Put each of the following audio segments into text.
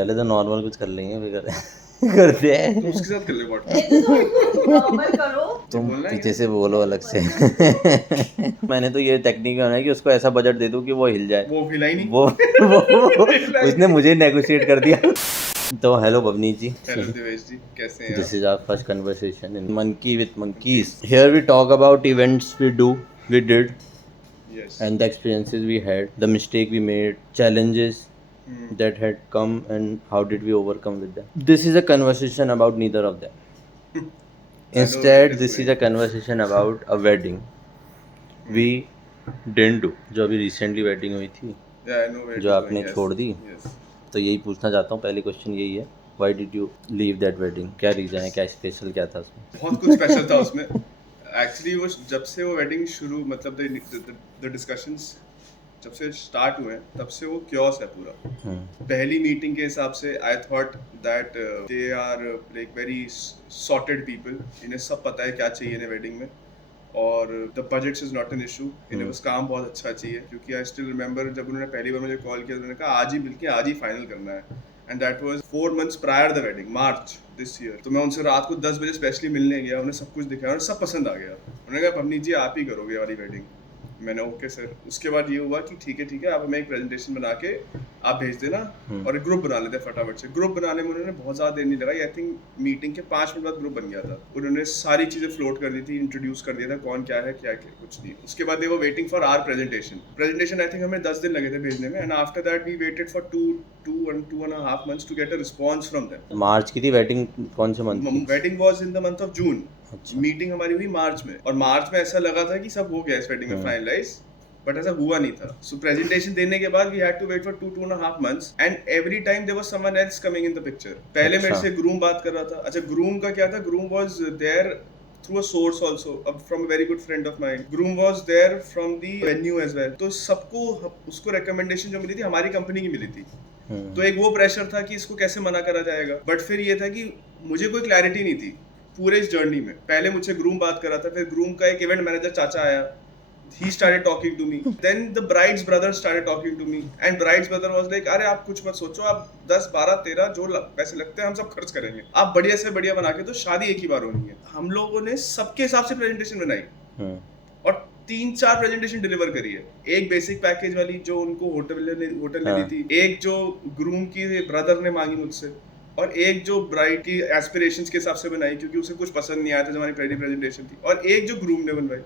पहले तो नॉर्मल कुछ कर लेंगे फिर करते हैं। उसके साथ कर ले पॉडकास्ट। नॉर्मल करो। तुम बोलना है पीछे से बोलो अलग से। मैंने तो ये टेक्निक बनाई कि उसको ऐसा बजट दे दूं कि वो हिल जाए। वो हिला ही नहीं। वो उसने मुझे नेगोशिएट कर दिया। तो हेलो भवनीत जी। हेलो दिवेश जी, कैसे हैं This आप? is our first conversation in Monkey with Monkeys. Here we talk about events we did, Yes. and the experiences we had, the mistake we made, challenges that had come, and how did we overcome with them. This is a conversation about neither of them. I know where Instead, it is this is going. a conversation about a wedding. We didn't do. जो अभी recently wedding हुई थी, Yeah, I know where it जो is आपने going. Yes. छोड़ दी। Yes. तो यही पूछना चाहता हूँ, पहली क्वेश्चन यही है, why did you leave that wedding? क्या रीजन है, क्या स्पेशल क्या था उसमें? बहुत कुछ स्पेशल था उसमें। एक्चुअली वो जब से वो वेडिंग शुरू मतलब द डिस्कशंस जब से स्टार्ट हुए हैं तब से वो क्योस है पूरा। पहली मीटिंग के हिसाब से I thought that they are like very sorted people, इन्हें सब पता है क्या चाहिए इन्हें वेडिंग में, और the budgets is not an issue, इन्हें बस काम बहुत अच्छा चाहिए। क्योंकि आई स्टिल रिमेंबर जब उन्होंने पहली बार मुझे कॉल किया, उन्होंने कहा आज ही मिलके आज ही फाइनल करना है, and that was 4 months prior the wedding, March this year. तो मैं उनसे रात को 10 बजे स्पेशली मिलने गया, उन्हें सब कुछ दिखाया और सब पसंद आ गया। उन्होंने कहा पवनीत जी आप ही करोगे वाली वेडिंग। मैंने ओके सर। उसके बाद ये हुआ कि ठीक है आप हमें एक प्रेजेंटेशन बना के आप भेज देना और एक ग्रुप बना लेते हैं फटाफट से। ग्रुप बनाने में उन्होंने बहुत ज़्यादा देर नहीं लगाई, आई थिंक मीटिंग के 5 मिनट बाद ग्रुप बन गया था। उन्होंने सारी चीज़ें फ्लोट कर दी थी, इंट्रोड्यूस कर दिया था कौन क्या है क्या कुछ नहीं। उसके बाद they were waiting for our presentation I think हमें 10 दिन लगे थे भेजने में, and after that we waited for 2.5 months to get a response from them. मार्च की थी वेडिंग, कौन से मंथ की? Wedding was in the month of June. अच्छा। मीटिंग हमारी हुई मार्च में, और मार्च में ऐसा लगा था कि सब हो गया इस वेडिंग में फाइनलाइज, बट ऐसा हुआ नहीं था। सो प्रेजेंटेशन देने के बाद we had to wait for 2.5 months, and every time there was someone else coming in the picture. पहले मेरे से ग्रूम बात कर रहा था। अच्छा, ग्रूम का क्या था, groom was there through a source also, from a very good friend of mine. Groom was there from the venue as well. तो सबको उसको recommendation जो मिली थी हमारी कंपनी की मिली थी। तो एक वो प्रेशर था कि इसको कैसे मना करा जाएगा, बट फिर ये था कि मुझे कोई क्लैरिटी नहीं थी पूरे इस जर्नी में। पहले मुझसे ग्रूम बात कर रहा था, फिर ग्रूम का एक इवेंट मैनेजर चाचा आया, he started talking to me, then the bride's brother started talking to me, and bride's brother was like अरे आप कुछ मत सोचो, आप 10 12 13 जो पैसे लगते हैं हम सब खर्च करेंगे, आप बढ़िया से बढ़िया बना के, तो शादी एक ही बार होनी है। हम लोगों ने सबके हिसाब से प्रेजेंटेशन बनाई और 3-4 प्रेजेंटेशन डिलीवर करी है। एक बेसिक पैकेज वाली जो उनको होटल ने दी थी, एक जो ग्रूम की ब्रदर ने मांगी मुझसे, और एक जो ब्राइड की एस्पिरेशंस के हिसाब से बनाई क्योंकि उसे कुछ पसंद नहीं आया था जो हमारी पहली प्रेजेंटेशन थी, और एक जो ग्रूम ने बनवाई।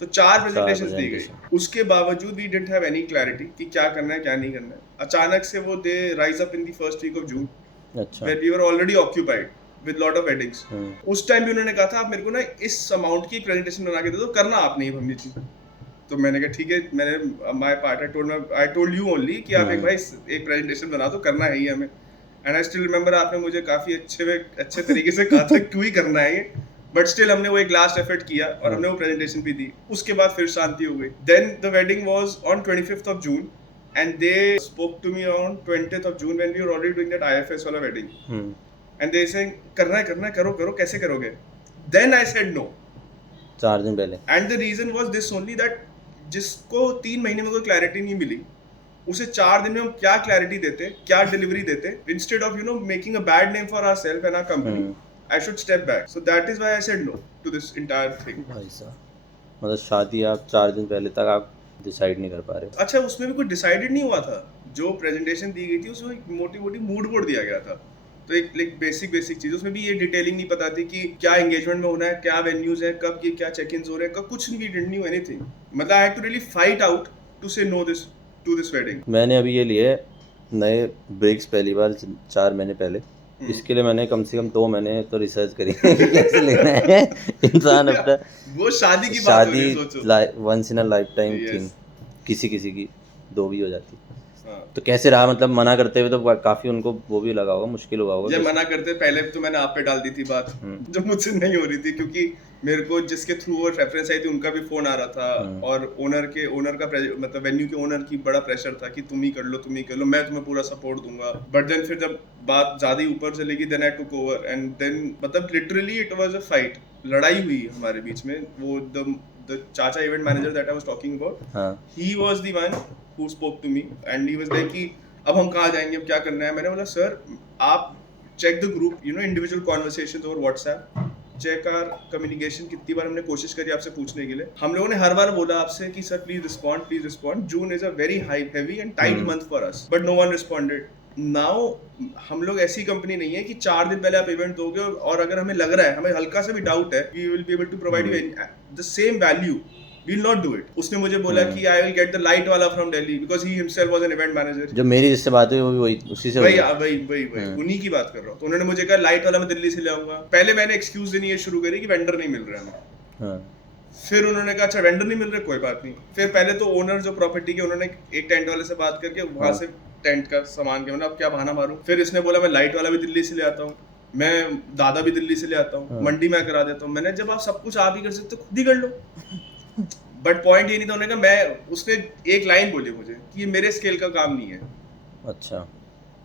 तो 4 प्रेजेंटेशंस दी गई। उसके बावजूद we didn't have any clarity कि क्या करना है क्या नहीं करना है। अचानक से वो they rise up in the first week of June, अच्छा, where we were already occupied with lot of weddings. उस टाइम भी उन्होंने कहा था आप मेरे को ना इस अमाउंट की प्रेजेंटेशन बना के दे दो, करना आप नहीं भवनीत जी। तो मैंने कहा ठीक है, मैंने my part I told you only कि आप एक भाई एक प्रेजेंटेशन बना दो, करना है ही हमें। एंड आई स्टिल रिमेंबर आपने मुझे काफी अच्छे तरीके से कहा था क्यों ही करना है ये, बट स्टिल हमने वो एक लास्ट एफर्ट किया और हमने वो प्रेजेंटेशन भी दी। उसके बाद फिर शांति हो गई। Then the wedding was on 25th of June, and they spoke to me on 20th of June when we were already doing that IFS वाला wedding, and they saying करना है करो कैसे करोगे। Then I said no, 4 दिन पहले। and the reason was this only, that जिसको 3 महीने में कोई क्लैरिटी नहीं मिली, उसे 4 दिन में हम क्या क्लैरिटी देते, क्या डिलीवरी देते, instead of making a bad name for ourselves and our company, I should step back. So that is why I said no to this entire thing. भाई साहब, मतलब शादी आप 4 दिन पहले तक आप डिसाइड नहीं कर पा रहे। अच्छा, उसमें भी कुछ डिसाइडेड नहीं हुआ था। जो प्रेजेंटेशन दी गई थी उसमें मोटी मूड बोर्ड दिया गया था, तो एक बेसिक चीज, उसमें भी ये डिटेलिंग नहीं पता थी कि क्या एंगेजमेंट में होना है, क्या वेन्यूज है, कब ये क्या चेक इन्स हो रहे हैं, कब कुछ नहीं, डिडंट न्यू एनीथिंग। मतलब I had to really fight out to say no this to this wedding. मैंने अभी ये लिए नए ब्रेक्स पहली बार 4 महीने पहले। इसके लिए मैंने कम से कम 2 महीने तो रिसर्च करी कि कैसे लेना है इंसान अपना। वो शादी की बात हो रही है, सोचो, once in a lifetime thing, किसी की 2 भी हो जाती। हाँ। तो कैसे रहा, मतलब मना करते हुए तो काफी उनको वो भी लगा होगा, मुश्किल हुआ होगा। जब मना करते पहले तो मैंने आप पे डाल दी थी बात, जो मुझसे नहीं हो रही थी, क्योंकि मेरे को जिसके थ्रू वो रेफरेंस आई थी उनका भी फोन आ रहा था, और ओनर का मतलब वेन्यू के ओनर की बड़ा प्रेशर था कि तुम ही कर लो, मैं तुम्हें पूरा सपोर्ट दूंगा। बट देन फिर जब बात ज्यादा ही ऊपर चलेगी, then I took over, and then मतलब literally it was a fight, लड़ाई हुई हमारे बीच में। वो the चाचा event manager that I was talking about, he was the one who spoke to me, and he was like कि अब हम कहाँ जाएंगे, अब क्या करना है। मैंने बोला सर आप check the group, you know, individual conversations over WhatsApp, check our communication. कितनी बार हमने कोशिश करी आपसे पूछने के लिए, हम लोगों ने हर बार बोला आपसे कि sir please respond. June is a very high heavy and tight month for us, but no one responded. Now हम लोग ऐसी कंपनी नहीं है कि 4 दिन पहले आप इवेंट दोगे और अगर हमें लग रहा है, हमें हल्का सा भी डाउट है, we will be able to provide you the same value, we will not do it. उसने मुझे बोला कि I will get the light वाला from Delhi because he himself was an event manager. जो मेरी जिससे बात हुई वो भी वही उसी से वही हुई। वही उन्हीं की बात कर रहा हूँ। तो उन्होंने मुझे कहा लाइट वाला मैं दिल्ली से ले आऊंगा। पहले मैंने एक्सक्यूज देनी ये शुरू करी कि वेंडर नहीं मिल रहा है हमें। हाँ। फिर उन्होंने कहा अच्छा वेंडर नहीं मिल रहे, कोई बात नहीं। फिर पहले तो ओनर जो प्रॉपर्टी के, उन्होंने एक टेंट वाले से बात करके वहां से टेंट का सामान के, मतलब अब क्या बहाना मारूं। फिर इसने बोला मैं लाइट वाला भी दिल्ली से ले आता हूँ, मैं दादा भी दिल्ली से ले आता हूँ, मंडी में करा देता हूँ। मैंने जब आप सब कुछ आप ही कर सकते खुद ही कर लो। बट पॉइंट ये नहीं था। उन्होंने कहा उसने एक लाइन बोली मुझे कि ये मेरे स्केल का काम नहीं है। अच्छा,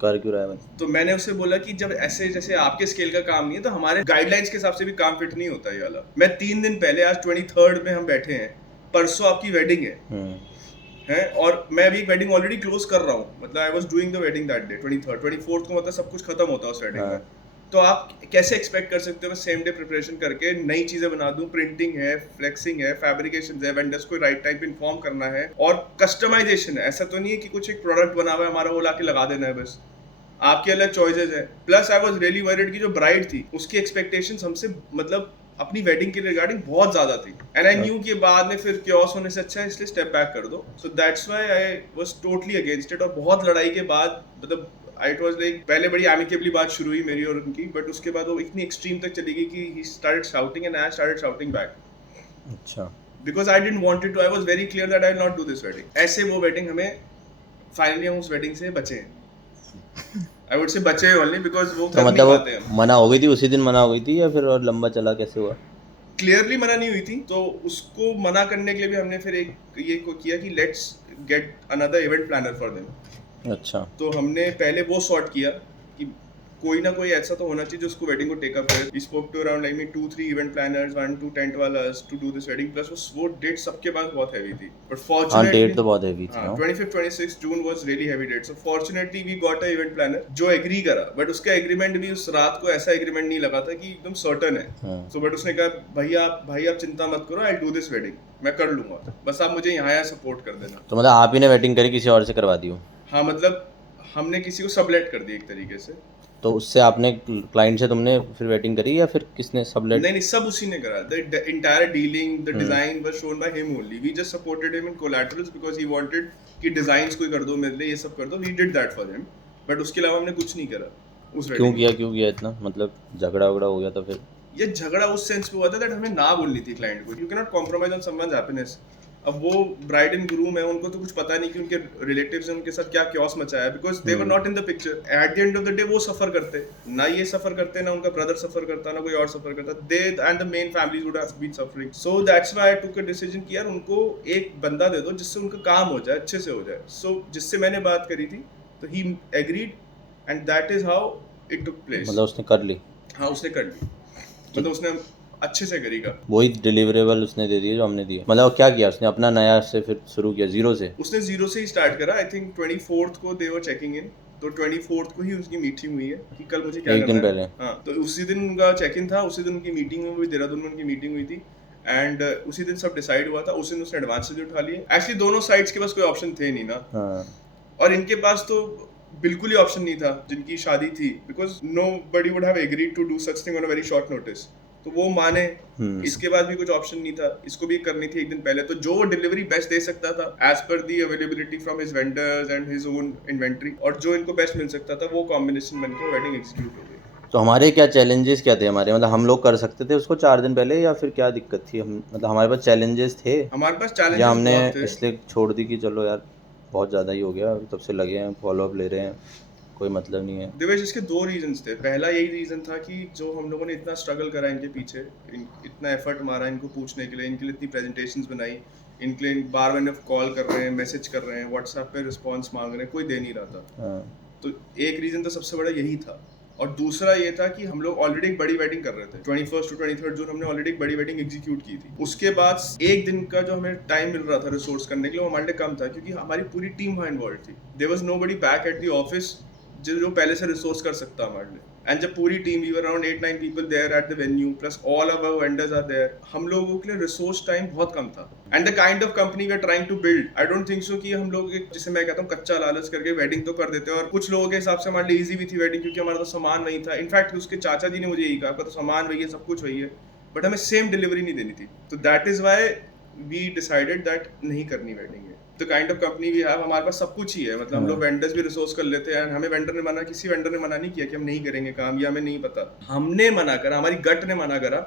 कर क्यों रहा है भाई? तो मैंने उससे बोला कि जब ऐसे जैसे आपके स्केल का काम नहीं है तो हमारे गाइडलाइंस के हिसाब से भी काम फिट नहीं होता ये वाला। मैं 3 दिन पहले, आज 23rd में हम बैठे हैं, परसों आपकी वेडिंग है और मैं अभी एक वेडिंग ऑलरेडी क्लोज कर रहा हूँ। मतलब I was doing the wedding that day 23rd, 24th को मतलब सब कुछ खत्म होता है उस वेडिंग में। तो आप कैसे एक्सपेक्ट कर सकते हो मैं सेम डे प्रिपरेशन करके नई चीजें बना दूं। प्रिंटिंग है, फ्लेक्सिंग है, फैब्रिकेशन है, वेंडर्स को राइट टाइम पे इन्फॉर्म करना है और कस्टमाइजेशन है। ऐसा तो नहीं है कि कुछ एक प्रोडक्ट बना हुआ है हमारा वो लाके लगा देना है बस। आपके अलग चॉइसेस है। Plus I was really worried कि जो ब्राइड थी उसकी एक्सपेक्टेशंस हमसे मतलब अपनी वेडिंग के रिगार्डिंग बहुत ज्यादा थी। एंड आई न्यू कि बाद में फिर क्योस होने से अच्छा है इसलिए स्टेप बैक कर दो। सो that's why I was totally against it. और बहुत लड़ाई के बाद मतलब इट वाज लाइक पहले बड़ी एमिकेबली बात शुरू हुई मेरी और उनकी, बट उसके बाद वो इतनी एक्सट्रीम तक चली गई कि he started shouting and I started shouting back. अच्छा। Because I didn't want to, I was very clear that I will not do this wedding. ऐसे वो वेडिंग हमें फाइनली हम उस वेडिंग से बचे हैं। आई वुड से बचे ओनली बिकॉज वो तो मतलब मना हो गई थी उसी दिन, मना हो गई थी या फिर और लंबा चला, कैसे हुआ? क्लियरली मना नहीं हुई थी। तो उसको मना करने के लिए भी हमने फिर एक ये को किया कि let's get another event planner for them. अच्छा। तो हमने पहले वो सॉर्ट किया कि कोई ना कोई ऐसा तो होना चाहिए जो उसको वेडिंग को टेक अप करे। We spoke to around like me 2-3 event planners, 1-2 tent वालास to do this wedding. Plus वो डेट सबके पास बहुत हैवी थी, बट फॉर्चूनेटली डेट तो बहुत हैवी थी। 25-26 June was really heavy date. So fortunately we got a event planner जो एग्री करा, बट उसका एग्रीमेंट भी उस रात को ऐसा एग्रीमेंट नहीं लगा था कि एकदम सर्टेन है। सो बट उसने कहा भाई आप चिंता मत करो, I will do this wedding, मैं कर लूंगा, बस आप मुझे यहाँ सपोर्ट कर देना। तो मतलब आप ही ने वेडिंग करी, किसी और से करवा दी हो? हाँ, मतलब हमने किसी को सबलेट कर दी एक तरीके से। तो उससे आपने क्लाइंट से तुमने फिर वेटिंग करी या फिर किसने सबलेट? नहीं, सब उसी ने करा। The entire dealing, the design was shown by him only. We just supported him in collaterals because he wanted कि डिजाइन्स कोई कर दो मेरे लिए, ये सब कर दो। वी डिड दैट फॉर हिम, बट उसके अलावा हमने कुछ नहीं करा उस क्यों किया इतना? मतलब झगड़ा हो गया था फिर? ये झगड़ा उस सेंस में हुआ था दैट हमें ना बोलनी थी क्लाइंट को। You can not compromise on someone's happiness. अब वो ब्राइड एंड ग्रूम है, उनको तो कुछ पता नहीं कि उनके रिलेटिव्स ने उनके साथ क्या क्योस मचाया, because they were not in the picture. At the end of the day वो सफर करते ना, ये सफर करते ना उनका ब्रदर सफर करता, ना कोई और सफर करता। They and the main families would have been suffering. So that's why I took a decision कि यार उनको एक बंदा दे दो जिससे उनका काम हो जाए, अच्छे से हो जाए। सो जिससे मैंने बात करी थी तो he agreed and that is how it took place. मतलब उसने कर ली? हाँ, उसने कर ली। मतलब उसने अच्छे से करेगा। वही डिलीवरेबल उसने दे दिए जो हमने दिए? मतलब क्या किया उसने, अपना नया से फिर शुरू किया जीरो से? उसने जीरो से ही स्टार्ट करा। आई थिंक 24th को दे वर चेकिंग इन, तो 24th को ही उसकी मीटिंग हुई है कि कल मुझे क्या करना है। एक दिन पहले? हाँ, तो उसी दिन उनका चेक इन था, उसी दिन उनकी मीटिंग हुई, देहरादून में उनकी मीटिंग हुई थी। एंड उसी दिन सब डिसाइड हुआ था। उसी दिन उसने एडवांस भी उठा लिए। एक्चुअली दोनों साइड्स के पास कोई ऑप्शन थे नहीं ना। हाँ। और इनके पास तो बिल्कुल ही ऑप्शन नहीं था जिनकी शादी थी, because nobody would have agreed to do such thing on a very short notice। तो वो माने, इसके बाद भी कुछ ऑप्शन नहीं था, इसको भी करनी थी एक दिन पहले। तो जो वो डिलीवरी बेस्ट दे सकता था as per the availability from his vendors and his own inventory, और जो इनको बेस्ट मिल सकता था, वो कॉम्बिनेशन बनके वेडिंग एग्जीक्यूट हो गई। तो हमारे क्या चैलेंजेस क्या थे हमारे? मतलब हम लोग कर सकते थे उसको 4 दिन पहले या फिर क्या दिक्कत थी? हम मतलब हमारे पास चैलेंजेस थे? हमारे पास चैलेंजेस या हमने बहुत थे, इसलिए छोड़ दी कि चलो यार बहुत ज़्यादा ही हो गया, तब से लगे हैं, फॉलो अप ले रहे हैं, कोई मतलब नहीं है? दिवेश, इसके 2 रीजंस थे। पहला यही रीजन था कि जो हम लोगों ने इतना स्ट्रगल करा इनके पीछे, इतना एफर्ट मारा इनको पूछने के लिए, इनके लिए इतनी प्रेजेंटेशंस बनाई, इनके लिए बार बार कॉल कर रहे हैं, मैसेज कर रहे हैं, व्हाट्सएप पे रिस्पांस मांग रहे हैं, कोई दे नहीं रहा था। तो एक रीजन तो सबसे बड़ा यही था और दूसरा ये था कि हम लोग ऑलरेडी एक बड़ी वेडिंग कर रहे थे 21 to 23 जून हमने ऑलरेडी एक बड़ी वेडिंग एग्जीक्यूट की थी। उसके बाद एक दिन का जो हमें टाइम मिल रहा था रिसोर्स करने के लिए वो हमारे लिए कम था क्योंकि हमारी पूरी टीम वहाँ इन्वॉल्व थी। There was nobody back at the office जो पहले से रिसोर्स कर सकता हमारे लिए। एंड जब पूरी team we were around 8-9 people there at the venue plus all our vendors are there, हम लोगों के लिए रिसोर्स टाइम बहुत कम था। And the kind of company we are trying to build, I don't think so कि हम लोग एक जिसे मैं कहता हूँ कच्चा लालच करके वेडिंग तो कर देते हैं। और कुछ लोगों के हिसाब से हमारे लिए ईजी भी थी वेडिंग क्योंकि हमारा तो सामान वही था। इनफैक्ट उसके चाचा जी ने मुझे यही कहा तो सामान वही है, सब कुछ वही है, बट हमें सेम डिलीवरी नहीं देनी थी। तो that is why we decided that नहीं करनी वेडिंग है। The kind of company we have, हमारे पास सब कुछ ही है। मतलब हम लोग वेंडर्स भी रिसोर्स कर लेते हैं। हमें वेंडर ने मना, किसी वेंडर ने मना नहीं किया कि हम नहीं करेंगे काम या हमें नहीं पता। हमने मना करा, हमारी गट ने मना करा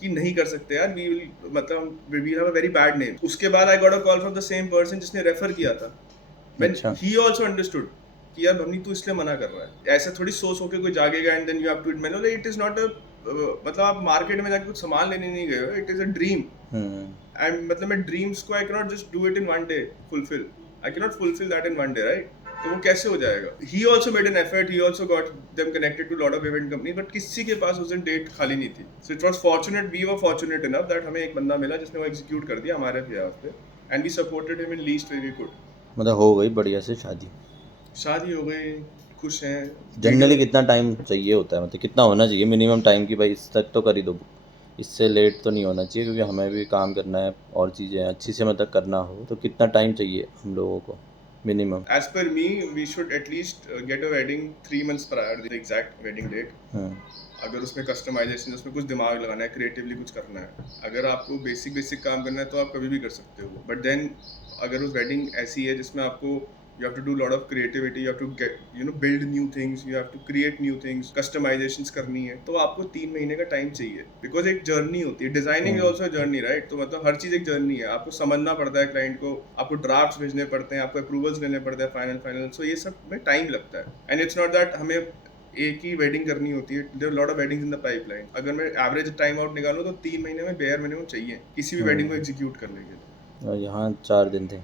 कि नहीं कर सकते यार, वी विल मतलब we have a very bad name. उसके बाद I got a call from the same person जिसने रेफर किया था। व्हेन ही आल्सो अंडरस्टूड कि यार भवनी तू इसलिए मना कर रहा है, ऐसे थोड़ी सोच हो के कोई जागेगा and then you have to admit no it is not a मतलब आप मार्केट में जाके कुछ सामान लेने नहीं गए हो, it is a dream. And मतलब मैं ड्रीम्स को I can not just do it in one day fulfil, I can not fulfil that in one day, right? तो वो कैसे हो जाएगा? He also made an effort, he also got them connected to lot of event company, but किसी के पास उस दिन डेट खाली नहीं थी। So it was fortunate, we were fortunate enough that हमें एक बंदा मिला जिसने वो एग्जीक्यूट कर दिया हमारे बिहाफ पे, and we supported him in least way we could. मतलब हो गई बढ़िया से शादी हो गई, खुश हैं। जनरली कितना टाइम चाहिए होता है, मतलब कितना होना चाहिए मिनिमम टाइम की भाई इस तक तो कर ही दो, इससे लेट तो नहीं होना चाहिए क्योंकि हमें भी काम करना है और चीज़ें अच्छी से मतलब करना हो, तो कितना टाइम चाहिए हम लोगों को minimum? As per me, we should at least get a wedding 3 months prior the exact wedding date. अगर उसमें कस्टमाइजेशन, उसमें कुछ दिमाग लगाना है, क्रिएटिवली कुछ करना है, अगर आपको बेसिक काम करना है तो आप कभी भी कर सकते हो। बट देन अगर उस वेडिंग ऐसी है जिसमें आपको you have to do a lot of creativity, you have to get build new things, you have to create new things, customizations करनी है, तो आपको 3 महीने का टाइम चाहिए। बिकॉज एक जर्नी होती है, designing is also journey, right? तो मतलब हर चीज एक जर्नी है। आपको समझना पड़ता है क्लाइंट को, आपको ड्राफ्ट्स भेजने पड़ते हैं, आपको अप्रूवल्स लेने पड़ते हैं फाइनल। सो ये सब में टाइम लगता है। एंड इट्स नॉट दैट हमें एक ही वेडिंग करनी होती है, there are lot of weddings in the pipeline. अगर मैं एवरेज टाइम आउट निकालूं तो 3 महीने में बेयर मिनिमम चाहिए किसी भी वेडिंग को एग्जीक्यूट करने के लिए। और यहाँ 4 दिन थे,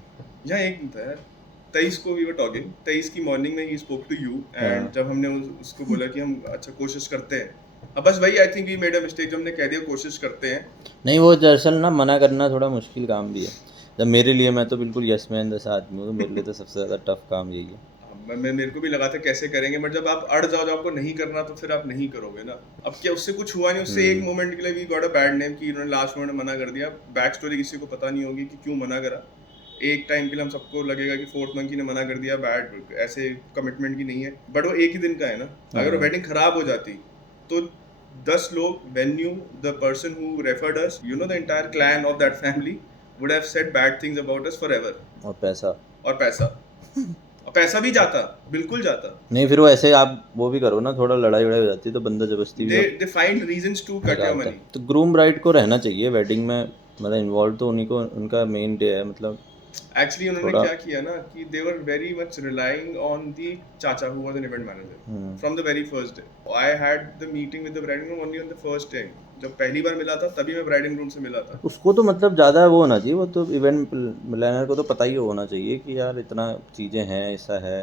यहाँ एक दिन था यार। 23 को वी वर टॉकिंग, 23 की मॉर्निंग में ही स्पोक टू यू, एंड जब हमने उसको बोला कि हम अच्छा कोशिश करते हैं, अब बस वही I think we made a mistake, जब हमने कह दिया कोशिश करते हैं। नहीं वो दरअसल ना मना करना थोड़ा मुश्किल काम भी है। जब मेरे लिए, मैं तो बिल्कुल यस मैन जैसा आदमी हूँ, तो मेरे लिए तो सबसे ज़्यादा टफ काम यही है। मेरे को भी लगा था कैसे करेंगे, बट जब आप अड़ जाओ, जब आपको नहीं करना तो फिर आप नहीं करोगे ना। अब क्या उससे कुछ हुआ नहीं, उससे एक मोमेंट के लिए we got a bad name कि इन्होंने लास्ट मोमेंट में मना कर दिया। बैक स्टोरी किसी को पता नहीं होगी कि क्यों मना करा। एक टाइम के लिए हम सबको लगेगा कि फोर्थ मंथ ने मना कर दिया, बैड, ऐसे कमिटमेंट की नहीं है, बट वो एक ही दिन का है ना। अगर वो वेडिंग खराब हो जाती तो 10 लोग, venue, the person who referred us, you know the entire clan of that family would have said bad things about us forever. और पैसा भी जाता, बिल्कुल जाता। नहीं फिर वो ऐसे आप वो भी करो ना, थोड़ा लड़ाई हो जाती है तो बंदा जबरदस्ती they find reasons to cut your money. तो ग्रूम ब्राइड को रहना चाहिए वेडिंग में, मतलब इन्वॉल्व तो उन्हीं को, उनका मेन डे है। मतलब एक्चुअली उन्होंने क्या किया ना कि they were very much relying on the chacha who was an event manager from the very first day. I had the meeting with the bride groom only on the first time. जब पहली बार मिला था तभी मैं ब्राइड ग्रूम से मिला था। उसको तो मतलब ज़्यादा वो होना चाहिए, वो तो इवेंट प्लानर को तो पता ही होना चाहिए कि यार इतना चीज़ें हैं, ऐसा है,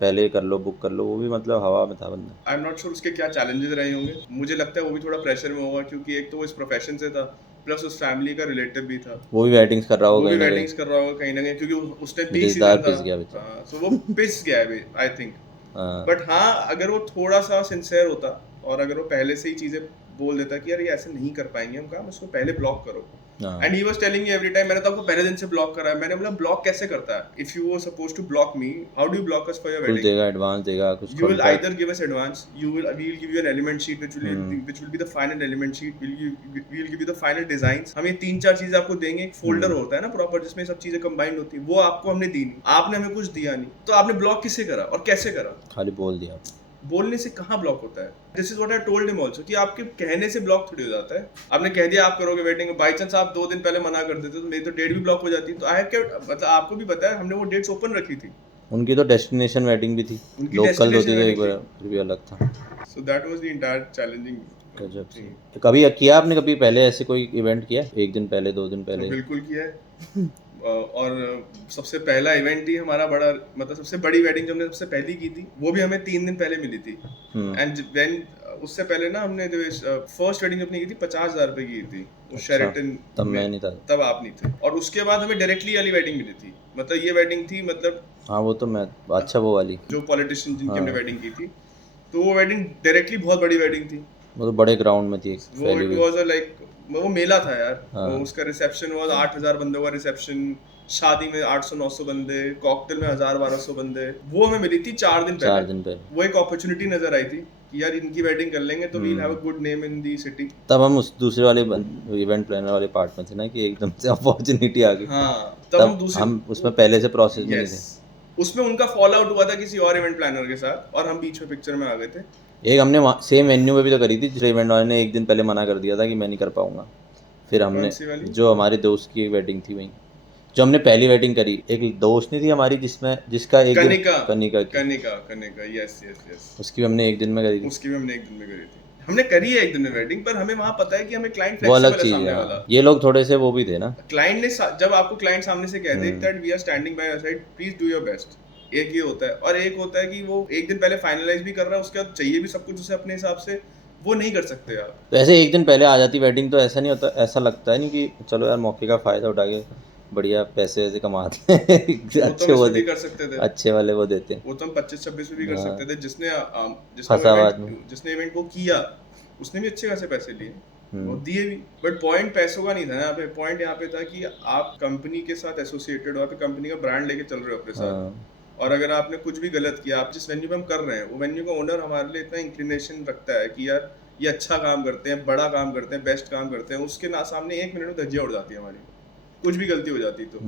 पहले कर लो, बुक कर लो। वो भी मतलब हवा में था बंदा। आई एम नॉट श्योर उसके क्या चैलेंजेस रहे होंगे। मुझे लगता है वो भी थोड़ा प्रेशर में होगा क्योंकि एक तो वो इस प्रोफेशन से था, प्लस उस फैमिली का रिलेटिव भी था। वो भी वेडिंग्स कर रहा होगा, कहीं ना कहीं क्योंकि उसने पीक सीजन था, सो वो पिस गया है आई थिंक। बट हाँ, अगर वो थोड़ा सा सिंसियर होता और अगर वो पहले से ही चीजें बोल देता कि यार ये ऐसे नहीं कर पाएंगे हम काम, उसको पहले ब्लॉक करो। And he was telling me every time, मैंने तो आपको पहले दिन से ब्लॉक करा है। मैंने बोला ब्लॉक कैसे करता है? If you were supposed to block me, how do you block us for your wedding? देगा एडवांस, देगा कुछ। You will either give us advance, we will give you an element sheet which will be the final element sheet, we'll give you the final designs। हम ये 3-4 चीजें आपको देंगे, एक folder होता है ना प्रॉपर जिसमें सब चीजें कंबाइंड होती है, वो आपको हमने दी नहीं, आपने हमें कुछ दिया नहीं, तो आपने ब्लॉक किससे करा और कैसे करा? खाली बोल दिया। बोलने से कहाँ ब्लॉक होता है? This is what I told him also कि आपके कहने से ब्लॉक थोड़ी हो जाता है। आपने कह दिया आप करोगे वेडिंग, बाय चांस आप 2 दिन पहले मना कर देते तो मेरी तो डेट भी ब्लॉक हो जाती। तो आई हैव केप्ट, मतलब आपको भी पता है हमने वो डेट्स ओपन रखी थी। उनकी तो डेस्टिनेशन वेडिंग भी थी, लोकल होती तो एक बार फिर भी अलग था। So that was the entire challenging. कभी किया आपने, कभी पहले ऐसे कोई इवेंट किया, एक दिन पहले, 2 दिन पहले? बिल्कुल किया है। और सबसे पहला इवेंट ही हमारा बड़ा, मतलब सबसे बड़ी वेडिंग जो हमने सबसे पहली की थी वो भी हमें 3 दिन पहले मिली थी। एंड व्हेन उससे पहले ना हमने फर्स्ट वेडिंग अपनी की थी 50,000 रुपए की थी वो अच्छा, शेरेटन तब में। मैं नहीं था। तब आप नहीं थे। और उसके बाद हमें डायरेक्टली वाली वेडिंग मिली थी, मतलब ये वेडिंग थी, मतलब हाँ वो तो मैं, अच्छा वो वाली, जो पॉलिटिशियन जिनकी हमने हाँ वेडिंग की थी, तो वो वेडिंग डायरेक्टली बहुत बड़ी वेडिंग थी। वो तो बड़े ग्राउंड में थी एक वो फैली इट हुई। वाज लाइक वो मेला था यार। वो हाँ उसका रिसेप्शन वाज 8,000 बंदों का रिसेप्शन, शादी में 800-900 बंदे, कॉकटेल में 1,000-1,200 बंदे। वो हमें मिली थी 4 दिन 4 पहले। दिन पहले। वो एक अपॉर्चुनिटी नजर आई थी कि यार इनकी वेडिंग कर लेंगे तो we'll have a good name in the city. तब हम उस दूसरे वाले इवेंट प्लानर वाले पार्ट में थे ना, कि एकदम से अपॉर्चुनिटी आ गई। हाँ, तब हम तब दूसरे हम उसमें पहले से प्रोसेस में नहीं यस, थे। उसमें उनका फॉल आउट हुआ था किसी और इवेंट प्लानर के साथ और हम बीच में पिक्चर में आ गए थे। एक हमने वहाँ सेम वेन्यू में भी तो करी थी, दूसरे इवेंट वाले ने एक दिन पहले मना कर दिया था कि मैं नहीं कर पाऊंगा। फिर कौन हमने, सी वाली? जो हमारे दोस्त की वेडिंग थी वहीं, जो हमने पहली वेडिंग करी, एक दोस्त नहीं थी हमारी जिसमें, जिसका एक दिन, कनिका। कनिका की, कनिका, यस यस यस। उसकी भी हमने एक दिन में करी थी। उसकी भी हमने एक दिन में करी थी। हमने करी है एक दिन में वेडिंग, पर हमें वहां पता है कि हमें क्लाइंट वो अलग फ्लेक्सिबल है चीज़ है, सामने वाला। हाँ। ये लोग थोड़े से वो भी थे ना। क्लाइंट ने जब आपको क्लाइंट सामने से कह दे hmm. That we are standing by your side, please do your best, एक ये होता है। और एक होता है कि वो एक दिन पहले फाइनलाइज भी कर रहा है, उसके बाद चाहिए भी सब कुछ उसे अपने हिसाब से, वो नहीं कर सकते आप। तो ऐसे एक दिन पहले आ जाती वेडिंग तो ऐसा नहीं होता, ऐसा लगता है नहीं कि चलो यार मौके का फ़ायदा उठा के बढ़िया पैसे वैसे कमाते हैं वो तो अच्छे हम वो इसमें भी दे, कर सकते थे। अच्छे वाले वो देते हैं। वो तो हम 25-26 में भी कर सकते हाँ, थे। जिसने जिसने वो फंसा हुआ आदमी। इवेंट जिसने इवेंट वो किया, उसने भी अच्छे खासे पैसे लिए और हम्म। दिए भी। बट पॉइंट पैसों का नहीं था यहाँ पे। पॉइंट यहाँ पे था कि आप कंपनी के साथ एसोसिएटेड हो, आप कंपनी का ब्रांड लेके चल रहे हो अपने साथ। हाँ और अगर आपने कुछ भी गलत किया, आप जिस वेन्यू पे हम कर रहे हैं वो वेन्यू का ओनर हमारे लिए इतना इंक्लिनेशन रखता है कि यार ये अच्छा काम करते हैं, बड़ा काम करते हैं, बेस्ट काम करते हैं, उसके ना सामने 1 मिनट में धज्जियां उड़ जाती है हमारी, कुछ भी गलती हो जाती तो।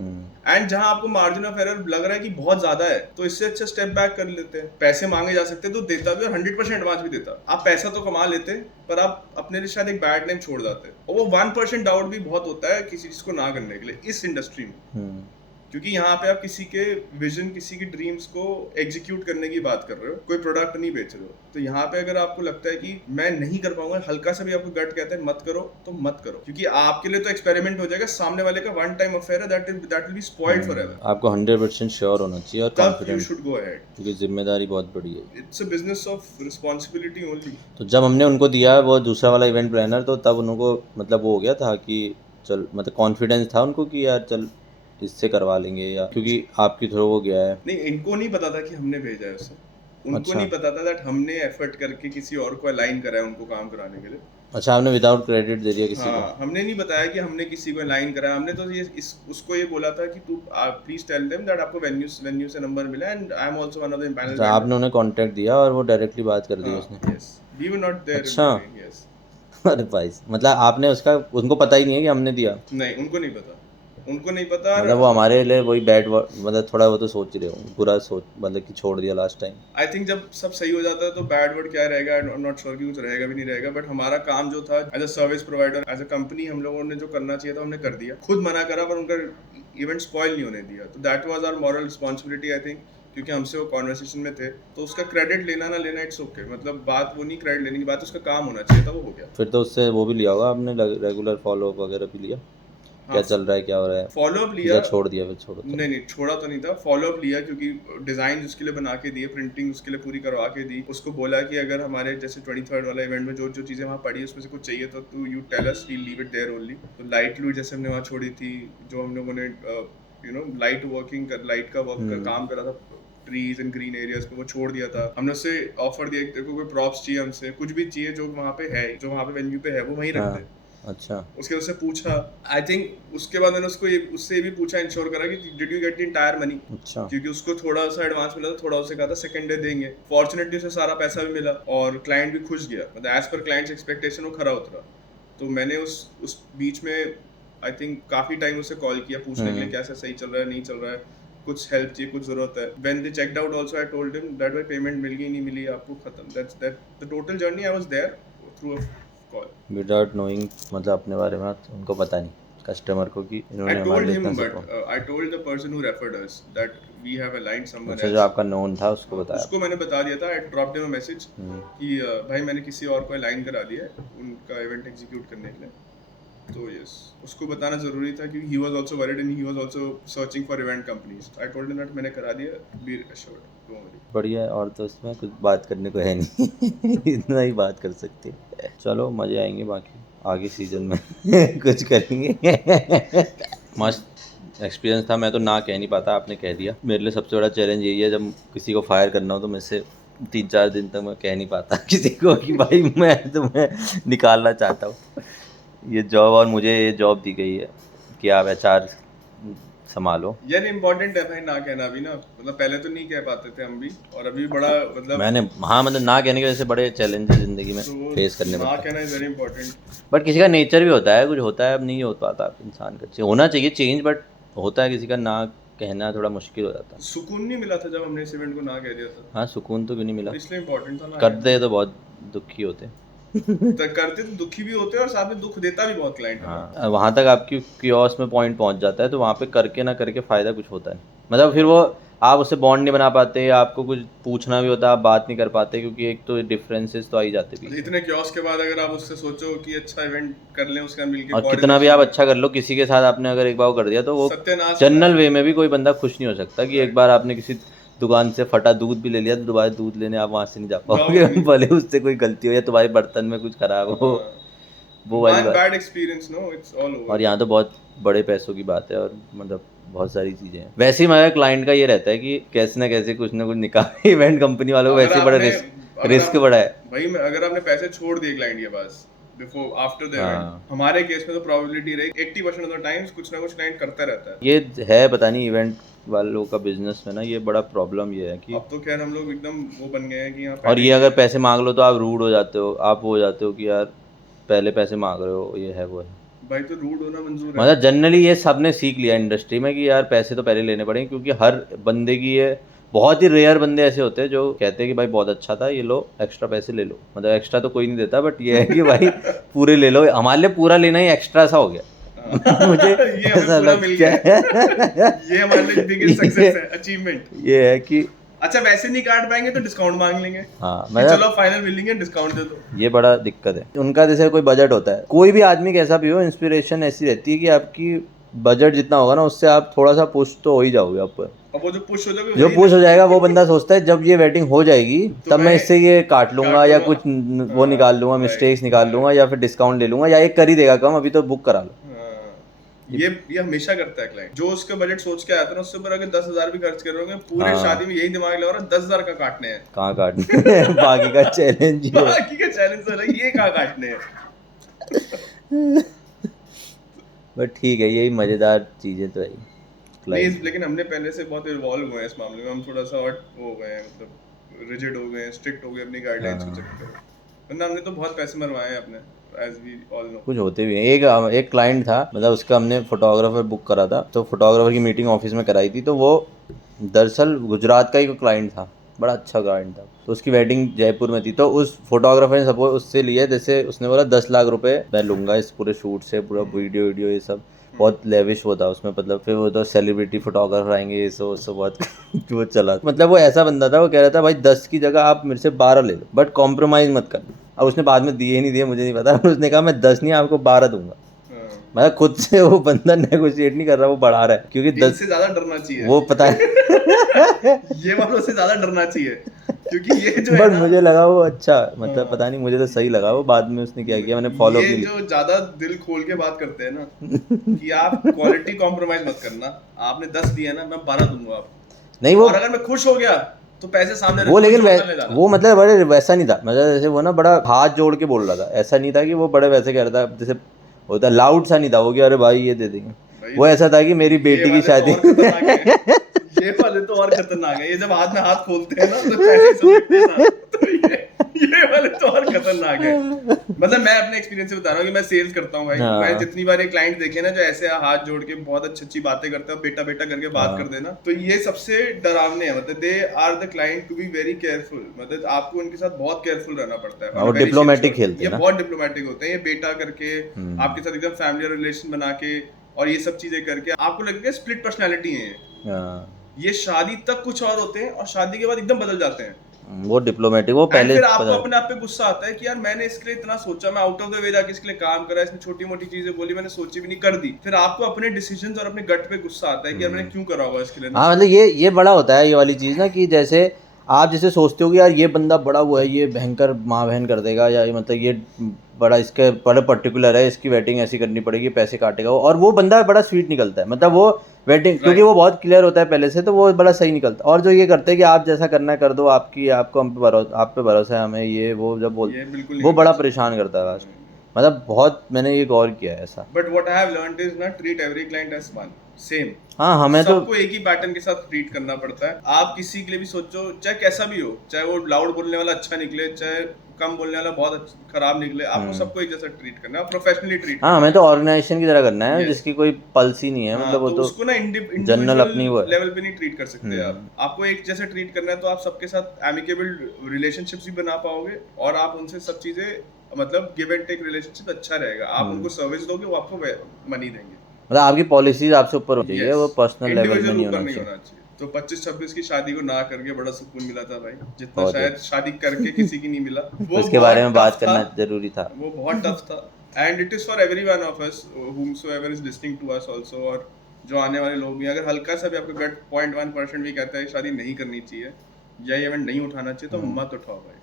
एंड जहां आपको मार्जिन ऑफ एरर लग रहा है कि बहुत ज्यादा है, तो इससे अच्छा स्टेप बैक कर लेते हैं। पैसे मांगे जा सकते तो देता भी, और 100% एडवांस भी देता। आप पैसा तो कमा लेते, पर आप अपने लिए शायद एक बैड नेम छोड़ जाते। और वो 1% डाउट भी बहुत होता है किसी चीज को ना करने के लिए इस इंडस्ट्री में। क्योंकि यहाँ पे आप किसी के विजन, किसी की ड्रीम्स को एग्जीक्यूट करने की बात कर रहे हो, कोई प्रोडक्ट नहीं बेच रहे हो। तो यहाँ पे अगर आपको लगता है कि मैं नहीं कर पाऊंगा, हल्का सा भी आपको गट कहता है मत करो, तो मत करो। क्योंकि आपके लिए तो एक्सपेरिमेंट हो जाएगा, सामने वाले का वन टाइम अफेयर है, that will be spoiled forever. आपको 100% श्योर होना चाहिए और तब you confident, should go ahead. क्योंकि जिम्मेदारी बहुत बड़ी है। It's a business of responsibility only. तो जब हमने उनको दिया वो दूसरा वाला इवेंट प्लानर, तो तब उनको मतलब वो हो गया था कि चल, मतलब कॉन्फिडेंस था उनको कि यार चल इससे करवा लेंगे, या क्योंकि आपकी थ्रू वो गया है। नहीं, इनको नहीं पता था कि हमने भेजा है उसे। उनको अच्छा नहीं पता था दैट हमने एफर्ट करके किसी और को अलाइन करा है उनको काम कराने के लिए। अच्छा, आपने विदाउट क्रेडिट दे दिया किसी को। हाँ, हमने नहीं बताया कि हमने किसी को अलाइन करा है। हमने तो उसको ये बोला था कि तू प्लीज टेल देम दैट आपको वेन्यू से नंबर मिला and I am also one of the panel. अच्छा, आपने उन्हें कांटेक्ट दिया और वो डायरेक्टली बात कर दी हाँ, उसने। Yes, we were not there in अच्छा। The yes. अरे भाई, मतलब आपने उसका, उनको पता ही नहीं है कि हमने दिया। नहीं, उनको नहीं पता, उनको नहीं पता। और मतलब वो हमारे लिए वही बैड, मतलब थोड़ा वो तो सोच ही रहे हो, बुरा सोच, मतलब कि छोड़ दिया लास्ट टाइम। आई थिंक जब सब सही हो जाता है तो बैड वर्ड क्या रहेगा, आई एम नॉट श्योर कि कुछ रहेगा भी नहीं रहेगा। बट हमारा काम जो था as a service provider, as a company, हम लोगों ने जो करना चाहिए था हमने कर दिया। खुद मना करा पर उनका इवेंट स्पॉइल नहीं होने दिया। तो that was our moral responsibility I think, क्योंकि हमसे वो कॉन्वर्सेशन में थे। तो उसका क्रेडिट लेना ना लेना इट्स ओके, मतलब बात वो नहीं क्रेडिट लेने की बात, उसका काम होना चाहिए था, वो हो गया। फिर तो उससे वो भी लिया होगा आपने, रेगुलर फॉलोअप वगैरह भी लिया, क्या चल रहा है, क्या हो रहा है। फॉलोअप लिया। या छोड़ दिया? फिर छोड़ो तो। नहीं, छोड़ा तो नहीं था। फॉलोअप लिया क्योंकि डिजाइन उसके लिए बना के दिए, प्रिंटिंग उसके लिए पूरी करवा के दी। उसको बोला कि अगर हमारे जैसे 23rd वाला इवेंट में जो जो चीजें वहाँ पड़ी उसमें से कुछ चाहिए तो तू you tell us, we leave it there only. तो लाइट लूट जैसे हमने वहाँ छोड़ी थी, जो हम लोगों ने लाइट वर्किंग कर, लाइट का वर्क का काम करा था ट्रीज एंड ग्रीन एरियाज पे, वो छोड़ दिया था हमने। उससे ऑफर दिया कि कोई प्रॉप्स चाहिए हमसे, कुछ भी चाहिए जो वहाँ पे है, जो वहाँ पे वेन्यू पे है, वो वहीं रख दे। अच्छा। उसके उससे पूछा, आई थिंक उसके बाद मैंने उससे ये भी पूछा, इंश्योर करा कि did you get the entire money. अच्छा। क्योंकि उसको थोड़ा सा एडवांस मिला था, थोड़ा उससे कहा था सेकंड डे देंगे। फॉर्चुनेटली उसे सारा पैसा भी मिला और क्लाइंट भी खुश गया, मतलब एज पर क्लाइंट्स एक्सपेक्टेशन वो खरा उतरा। तो मैंने उस बीच में आई थिंक काफी टाइम उसे कॉल किया पूछने के लिए कैसा सही चल रहा है, नहीं चल रहा है, कुछ हेल्प चाहिए, कुछ जरूरत है। When they checked out also I told him that भाई पेमेंट मिल गई, नहीं मिली आपको, खत्म। That's the total journey. I was there through a call without knowing, मतलब अपने बारे में उनको पता नहीं कस्टमर को कि इन्होंने I हमारे told लिए him, इतना but I told the person who referred us that we have aligned someone अच्छा, जो else. आपका नोन था उसको बताया। उसको मैंने बता दिया था, I dropped him a message कि भाई मैंने किसी और को अलाइन करा दिया है उनका इवेंट एग्जीक्यूट करने के लिए, तो यस, उसको बताना जरूरी था क्योंकि he was also worried and he was also searching for event companies. I told him that मैंने करा दिया, बी एश्योर्ड, डोंट वरी। बढ़िया है, और तो इसमें कुछ बात करने को है नहीं इतना ही बात कर सकते हैं। चलो मज़े आएंगे बाकी आगे सीजन में कुछ करेंगे मस्त एक्सपीरियंस था। मैं तो ना कह नहीं पाता, आपने कह दिया। मेरे लिए सबसे बड़ा चैलेंज यही है, जब किसी को फायर करना हो तो मैं से 3-4 दिन तक मैं कह नहीं पाता किसी को कि भाई मैं तुम्हें निकालना चाहता हूँ। ये जॉब, और मुझे ये जॉब दी गई है कि आप HR संभालो। यार इम्पोर्टेंट है भाई ना कहना भी ना, मतलब पहले तो नहीं कह पाते थे हम भी, और अभी बड़ा मतलब मैंने मतलब ना कहने की वजह से बड़े चैलेंजेस ज़िंदगी में तो फेस करने ना पड़ते हैं। कहना इज वेरी इंपॉर्टेंट। बट किसी का नेचर भी होता है, कुछ होता है, अब नहीं हो पाता इंसान का। होना चाहिए चेंज, बट होता है किसी का ना कहना थोड़ा मुश्किल हो जाता है। सुकून नहीं मिला था जब हमने इस इवेंट को ना कह दिया था, हाँ, सुकून तो क्यों नहीं मिला, तो इसलिए इम्पोर्टेंट था ना। करते तो बहुत दुखी होते। तो करते तो दुखी भी होते हैं और साथ में दुख देता भी बहुत क्लाइंट है। हाँ, वहाँ तक आपकी कियोस में पॉइंट पहुँच जाता है, तो वहाँ पे करके ना करके फ़ायदा कुछ होता है। मतलब फिर वो आप उससे बॉन्ड नहीं बना पाते, आपको कुछ पूछना भी होता है, आप बात नहीं कर पाते, क्योंकि एक तो डिफरेंसेस तो आ ही जाते भी। इतने क्योस के बाद अगर आप उससे सोचो कि अच्छा इवेंट कर लें उसके साथ मिलके, और कितना भी आप अच्छा कर लो, किसी के साथ आपने अगर एक बार कर दिया तो वो सत्यानाश जनरल वे में भी कोई बंदा खुश नहीं हो सकता कि एक बार आपने किसी दुकान से फटा दूध भी ले लिया तो दोबारा दूध लेने आप वहाँ से नहीं जा पाओगे भले उससे कोई गलती हो या तुम्हारे बर्तन में कुछ खराब हो, वो वाली वन बात। Bad experience, no it's all over. और यहाँ तो बहुत बड़े पैसों की बात है, और मतलब बहुत सारी चीज़ें हैं। वैसे ही हमारे क्लाइंट का ये रहता है कि कैसे ना कैसे कुछ ना कुछ निकाल इवेंट कंपनी वालों को वैसे ही बड़ा रिस्क बड़ा है भाई। अगर आपने पैसे छोड़ दिए क्लाइंट के पास बिफोर आफ्टर द इवेंट, हमारे केस में तो प्रोबेबिलिटी रही 80% ऑफ द टाइम्स कुछ ना कुछ क्लाइंट करता रहता है। ये है, पता नहीं इवेंट वालों का बिजनेस में ना ये बड़ा प्रॉब्लम ये है कि अब तो खैर हम लोग एकदम वो बन गए हैं कि यहाँ और ये अगर पैसे मांग लो तो आप रूड हो जाते हो, आप हो जाते हो कि यार पहले पैसे मांग रहे हो, ये है वो है। भाई तो रूड होना मंजूर है। मतलब जनरली ये सबने सीख लिया इंडस्ट्री में कि यार पैसे तो पहले लेने पड़ेंगे, क्योंकि हर बंदे की ये बहुत ही रेयर बंदे ऐसे होते हैं जो कहते हैं कि भाई बहुत अच्छा था, ये लो एक्स्ट्रा पैसे ले लो। मतलब एक्स्ट्रा तो कोई नहीं देता, बट ये है कि भाई पूरे ले लो। हमारे लिए पूरा लेना ही एक्स्ट्रा सा हो गया मुझे ये ऐसा लगता है ये हमारे लिए बिगेस्ट सक्सेस है, अचीवमेंट। ये है कि अच्छा वैसे नहीं काट पाएंगे तो डिस्काउंट मांग लेंगे। हाँ, कि चलो फाइनल बिलिंग है, डिस्काउंट दे दो। ये बड़ा दिक्कत है उनका। जैसे कोई बजट होता है, कोई भी आदमी कैसा भी हो, इंस्पिरेशन ऐसी रहती है कि आपकी बजट जितना होगा ना उससे आप थोड़ा सा पुश तो हो ही जाओगे ऊपर। अब वो जो पुश हो जाएगा, जो पुश हो जाएगा वो बंदा सोचता है जब ये वेटिंग हो जाएगी तब मैं इससे ये काट लूंगा या कुछ वो निकाल लूंगा, मिस्टेक्स निकाल लूंगा, या फिर डिस्काउंट ले लूंगा, या ये कर ही देगा कम, अभी तो बुक करा लो। ये हमेशा करता है क्लाइंट। जो उसका बजट सोच के आया था ना, उससे ऊपर अगर 10,000 भी खर्च करोगे, पूरे शादी में यही दिमाग लगा रहा है 10,000 का काटने हैं। कहाँ काटने हैं बाकी का चैलेंज है, बाकी का चैलेंज है ये कहाँ काटने हैं। बट ठीक है, यही मजेदार चीजें तो है। नहीं, लेकिन हमने पहले से बहुत इवॉल्व हुए हैं इस मामले में। हम थोड़ा सा और वो हो गए हैं, मतलब रिजिड हो गए हैं, स्ट्रिक्ट हो गए अपनी गाइडलाइंस के चक्कर में। वरना हमने तो बहुत पैसे मरवाए हैं अपने, as we all know। कुछ होते भी हैं। एक क्लाइंट था, मतलब उसका हमने फोटोग्राफर बुक करा था, तो फोटोग्राफर की मीटिंग ऑफिस में कराई थी। तो वो दरअसल गुजरात का ही कोई क्लाइंट था, बड़ा अच्छा क्लाइंट था। तो उसकी वेडिंग जयपुर में थी, तो उस फोटोग्राफर ने सपोज उससे लिए, जैसे उसने बोला 10 लाख रुपए मैं लूँगा इस पूरे शूट से, पूरा वीडियो ये सब बहुत लेविश वो था उसमें। मतलब फिर वो तो सेलिब्रिटी फोटोग्राफर आएंगे, ये सब बहुत वो चला। मतलब वो ऐसा बंदा था, वो कह रहा था भाई 10 की जगह आप मेरे से 12 ले लो, बट कॉम्प्रोमाइज़ मत करना। अब उसने बाद में दिए ही नहीं दिए, मुझे नहीं पता। उसने कहा मैं 10 नहीं आपको 12 दूंगा। मतलब खुद से वो बंदा नेगोशिएट नहीं कर रहा, वो बढ़ा रहा है, क्योंकि 10 से ज्यादा डरना चाहिए, वो पता है ये वालों से ज्यादा डरना चाहिए, क्योंकि ये जो है बट ना, मुझे लगा वो अच्छा, मतलब पता नहीं, मुझे तो सही लगा वो। बाद में उसने क्या किया, मैंने फॉलो ये किया। जो ज्यादा दिल खोल के बात करते हैं ना कि आप क्वालिटी कॉम्प्रोमाइज मत करना, आपने 10 दिया ना, मैं 12 दूंगा आपको। नहीं वो, और अगर मैं खुश हो गया तो पैसे सामने वो लेकिन वो मतलब बड़े वैसा नहीं था। मतलब जैसे वो ना बड़ा हाथ जोड़ के बोल रहा था, ऐसा नहीं था कि वो बड़े वैसे कह रहा था जैसे होता लाउड सा नहीं था वो कि अरे भाई ये दे देंगे। वो ऐसा था कि मेरी बेटी की शादी ये वाले तो और खतरनाक है। ये जब हाथ में हाथ खोलते हैं ना तो पैसे समझते हैं ना, तो ये वाले तो और खतरनाक है। मतलब मैं अपने एक्सपीरियंस से बता रहा हूँ कि मैं सेल्स करता हूँ भाई। मैंने जितनी बार एक क्लाइंट देखे ना जो ऐसे हाथ जोड़ के बहुत अच्छी बातें करते हैं, बेटा बेटा करके बात कर देना, तो ये सबसे डरावने हैं। मतलब they are the client to be very careful. मतलब आपको उनके साथ बहुत केयरफुल रहना पड़ता है। और डिप्लोमेटिक खेलते हैं, ये बहुत डिप्लोमेटिक होते हैं। ये बेटा करके आपके साथ एकदम फैमिली रिलेशन बना के और ये सब चीजें करके आपको लगेगा स्प्लिट पर्सनैलिटी है। ये शादी तक कुछ और होते हैं और शादी के बाद एकदम बदल जाते हैं। वो डिप्लोमेटिक, वो And पहले फिर आपको अपने आप पे गुस्सा आता है कि यार मैंने इसके लिए इतना सोचा, मैं आउट ऑफ द वे जाके इसके लिए काम करा, इसने छोटी मोटी चीजें बोली, मैंने सोची भी नहीं, कर दी, फिर आपको अपने डिसीजंस और अपने गट पे गुस्सा आता है कि यार मैंने क्यों करा होगा इसके लिए। हाँ मतलब ये बड़ा होता है ये वाली चीज़ ना, कि जैसे आप जैसे सोचते हो कि यार ये बंदा बड़ा हुआ है, ये भयंकर माँ बहन कर देगा, या मतलब ये बड़ा इसके बड़ा पर्टिकुलर है, इसकी वेटिंग ऐसी करनी पड़ेगी, पैसे काटेगा वो, और वो बंदा बड़ा स्वीट निकलता है, मतलब वो वेटिंग क्योंकि वो बहुत क्लियर होता है पहले से, तो वो बड़ा सही निकलता है। और जो ये करते हैं कि आप जैसा करना है कर दो, आपको आप पे भरोसा है हमें, ये वो जब बोल, ये बिल्कुल वो बड़ा परेशान करता है लास्ट, मतलब बहुत मैंने ये गौर किया है ऐसा। But what I have learned is ना, treat every client as one, same. हाँ हमें तो सबको एक ही पैटर्न के साथ ट्रीट करना पड़ता है। आप किसी के लिए भी सोचो, चाहे कैसा भी हो, चाहे वो लाउड बोलने वाला अच्छा निकले, चाहे कम बोलने वाला बहुत खराब निकले, आपको सबको एक जैसा ट्रीट करना है, प्रोफेशनली ट्रीट। हाँ हमें तो ऑर्गेनाइजेशन की तरह करना है, जिसकी कोई पल्स ही नहीं है, मतलब वो तो उसको ना जनरल अपनी वो लेवल पे नहीं ट्रीट कर सकते आप। आपको एक जैसे ट्रीट करना है, तो आप सबके साथ एमिकेबल रिलेशनशिप्स भी बना पाओगे, और आप उनसे सब चीजें मतलब गिव एंड टेक रिलेशनशिप अच्छा रहेगा। आप उनको सर्विस दोगे, वो आपको मनी देंगे, मतलब आपकी पॉलिसीज आपसे ऊपर होनी चाहिए, वो पर्सनल लेवल में नहीं होना चाहिए। तो 25-26 की शादी को ना करके बड़ा सुकून मिला था भाई, जितना शायद शादी करके किसी की नहीं मिला। वो उसके बारे में बात करना जरूरी था, वो बहुत टफ था। And it is for everyone of us whomsoever is listening to us also, और जो आने वाले लोग भी, अगर हल्का सा भी आपका गट 0.1% भी कहता है शादी नहीं करनी चाहिए या ये इवेंट नहीं उठाना चाहिए, तो मत उठाओ भाई।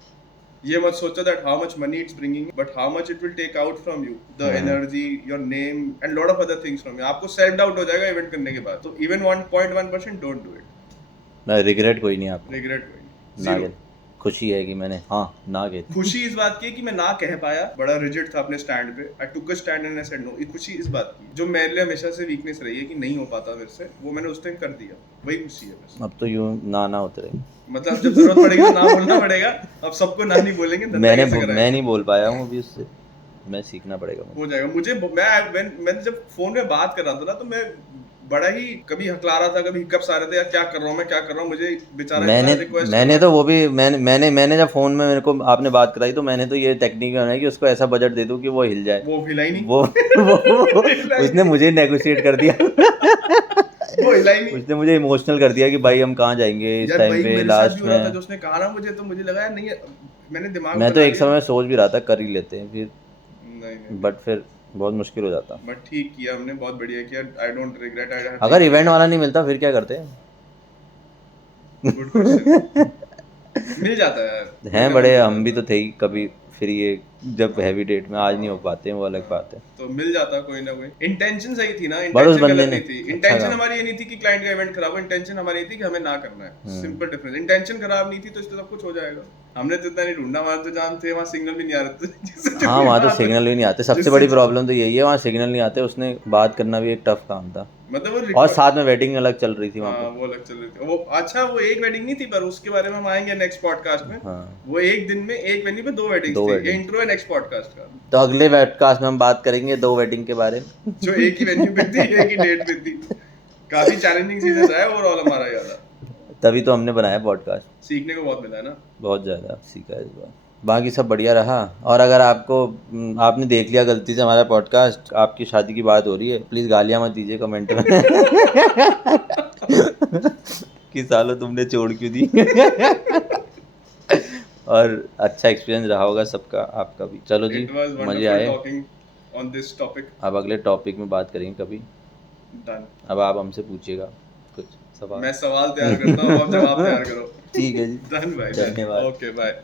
ये मत सोचो that how much money it's bringing, but how much it will take out from you, the energy, your name and lot of other things from you. आपको self doubt हो जाएगा इवेंट करने के बाद, तो even 1.1% don't do it। मैं regret कोई नहीं, आपको रिग्रेट कोई नहीं, ना zero। गए। खुशी है कि मैंने ना गए। खुशी इस बात की है कि मैं ना कह पाया, बड़ा रिजिड था अपने स्टैंड पे, I took a stand and I said no. खुशी इस बात की, जो मेरे लिए हमेशा से वीकनेस रही है कि नहीं हो पाता मेरे से, वो मैंने उस टाइम कर दिया, वही खुशी है बस। अब तो यूं ना होते रहे, मतलब जब जरूरत पड़ेगी तो ना बोलना पड़ेगा। अब सबको ना नहीं बोलेंगे, मैं नहीं बोल पाया हूँ अभी, उससे मैं सीखना पड़ेगा, हो जाएगा मुझे। मैं जब फोन में बात कर रहा था ना, तो मैं बड़ा ही कभी हकला रहा था, कभी हिकअप्स आ रहे थे, यार क्या कर रहा हूँ मैं, क्या कर रहा हूँ, मुझे बेचारा मैंने तो वो भी मैंने जब फोन में मेरे को आपने बात कराई, तो मैंने तो ये टेक्निक बनाई कि उसको ऐसा बजट दे दूं कि वो हिल जाए। वो हिला ही नहीं, वो उसने मुझे नेगोशिएट कर दिया। वो हिला ही नहीं। उसने मुझे इमोशनल कर दिया कि भाई हम कहाँ जाएंगे इस टाइम पे लास्ट में। जो उसने कहा ना मुझे, तो मुझे लगा यार नहीं, मैंने दिमाग मैं तो एक समय सोच भी रहा था कर ही लेते हैं फिर, नहीं बट फिर बहुत मुश्किल हो जाता। बट ठीक किया हमने, बहुत बढ़िया किया। I don't regret. अगर इवेंट वाला नहीं मिलता फिर क्या करते हैं? Good question. मिल जाता है बड़े हम भी तो थे ही कभी, फिर ये जब हैवी डेट में आज नहीं हो पाते हैं, वो अलग बात है। तो मिल जाता कोई ना कोई। इंटेंशन सही थी ना, बट उस इंटेंशन बंदे गलत ने नहीं थी। इंटेंशन हमारी ये नहीं थी कि क्लाइंट का इवेंट खराब हो, इंटेंशन हमारी ये थी कि हमें ना करना है। Simple difference. इंटेंशन खराब नहीं थी तो इससे सब कुछ हो जाएगा। हमने तो इतना नहीं ढूंढा, वहां तो जहाँ थे वहाँ सिग्नल भी नहीं आ रहे थे। हाँ वहाँ तो सिग्नल भी नहीं आते, सबसे बड़ी प्रॉब्लम तो यही है, वहाँ सिग्नल नहीं आते। उसने बात करना भी एक टफ काम था, मतलब और साथ में वेडिंग अलग चल रही थी वहाँ पे। वो अलग चल रही थी वो। अच्छा वो एक वेडिंग नहीं थी, पर उसके बारे में हम आएंगे नेक्स्ट पॉडकास्ट में। वो एक दिन में एक वेन्यू पे 2 वेडिंग्स थी। ये इंट्रो है नेक्स्ट पॉडकास्ट का, तो अगले पॉडकास्ट में हम बात करेंगे 2 वेडिंग के बारे में, जो एक ही वेन्यू पे थी, एक ही डेट पे थी। काफी चैलेंजिंग सीजन रहा है ओवरऑल हमारा यार। तभी तो हमने बनाया पॉडकास्ट। सीखने को बहुत मिला है ना, बहुत ज़्यादा सीखा है इस बार। बाकी सब बढ़िया रहा। और अगर आपने देख लिया गलती से हमारा पॉडकास्ट, आपकी शादी की बात हो रही है, प्लीज़ गालियाँ मत दीजिए कमेंट में कि सालों तुमने छोड़ क्यों दी। और अच्छा एक्सपीरियंस रहा होगा सबका, आपका भी। चलो जी, मज़े आए। अब अगले टॉपिक में बात करेंगे कभी। डन। अब आप हमसे पूछिएगा कुछ सवाल। मैं सवाल तैयार करता हूँ, आप जवाब तैयार करो। ठीक है जी, डन भाई, धन्यवाद। Okay bye.